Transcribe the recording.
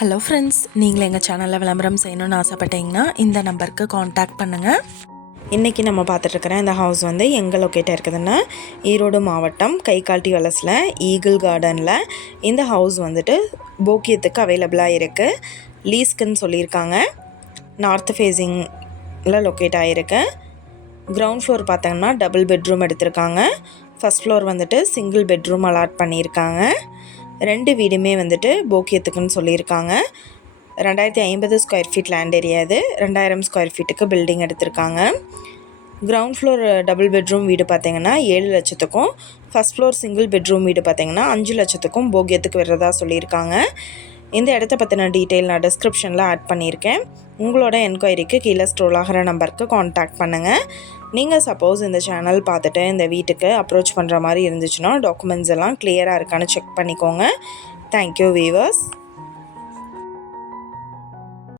Hello friends, நீங்கள் எங்கள் சேனலில் விளம்பரம் செய்யணும்னு ஆசைப்பட்டீங்கன்னா இந்த நம்பருக்கு காண்டாக்ட் பண்ணுங்கள். இன்றைக்கி நம்ம பார்த்துட்ருக்கிற இந்த ஹவுஸ் வந்து எங்கே லொக்கேட்டாக இருக்குதுன்னா ஈரோடு மாவட்டம் கைகால்ட்டி வலசில் ஈகிள் கார்டனில் இந்த ஹவுஸ் வந்துட்டு போக்கியத்துக்கு அவைலபிளாக இருக்குது. லீஸ்க்குன்னு சொல்லியிருக்காங்க. நார்த் ஃபேஸிங்கில் லொக்கேட் ஆகிருக்கு. கிரவுண்ட் ஃப்ளோர் பார்த்தோங்கன்னா டபுள் பெட்ரூம் எடுத்திருக்காங்க. ஃபஸ்ட் ஃப்ளோர் வந்துட்டு சிங்கிள் பெட்ரூம் அலாட் பண்ணியிருக்காங்க. 2 வீடுமே வந்துட்டு போக்கியத்துக்குன்னு சொல்லியிருக்காங்க. 2050 ஸ்கொயர் ஃபீட் லேண்ட் ஏரியா இது. 2000 ஸ்கொயர் ஃபீட்டுக்கு பில்டிங் எடுத்திருக்காங்க. கிரவுண்ட் ஃப்ளோர் டபுள் பெட்ரூம் வீடு பார்த்திங்கன்னா 7 லட்சத்துக்கும், ஃபஸ்ட் ஃப்ளோர் சிங்கிள் பெட்ரூம் வீடு பார்த்திங்கன்னா 5 லட்சத்துக்கும் போக்கியத்துக்கு வர்றதா சொல்லியிருக்காங்க. இந்த இடத்த பற்றின டீட்டெயில் நான் டிஸ்கிரிப்ஷனில் ஆட் பண்ணியிருக்கேன். உங்களோட என்கொயரிக்கு கீழே ஸ்க்ரோல் ஆகிற நம்பருக்கு காண்டாக்ட் பண்ணுங்கள். நீங்கள் சப்போஸ் இந்த சேனல் பார்த்துட்டு இந்த வீட்டுக்கு அப்ரோச் பண்ணுற மாதிரி இருந்துச்சுன்னா டாக்குமெண்ட்ஸ் எல்லாம் கிளியராக இருக்கான்னு செக் பண்ணிக்கோங்க. Thank you viewers.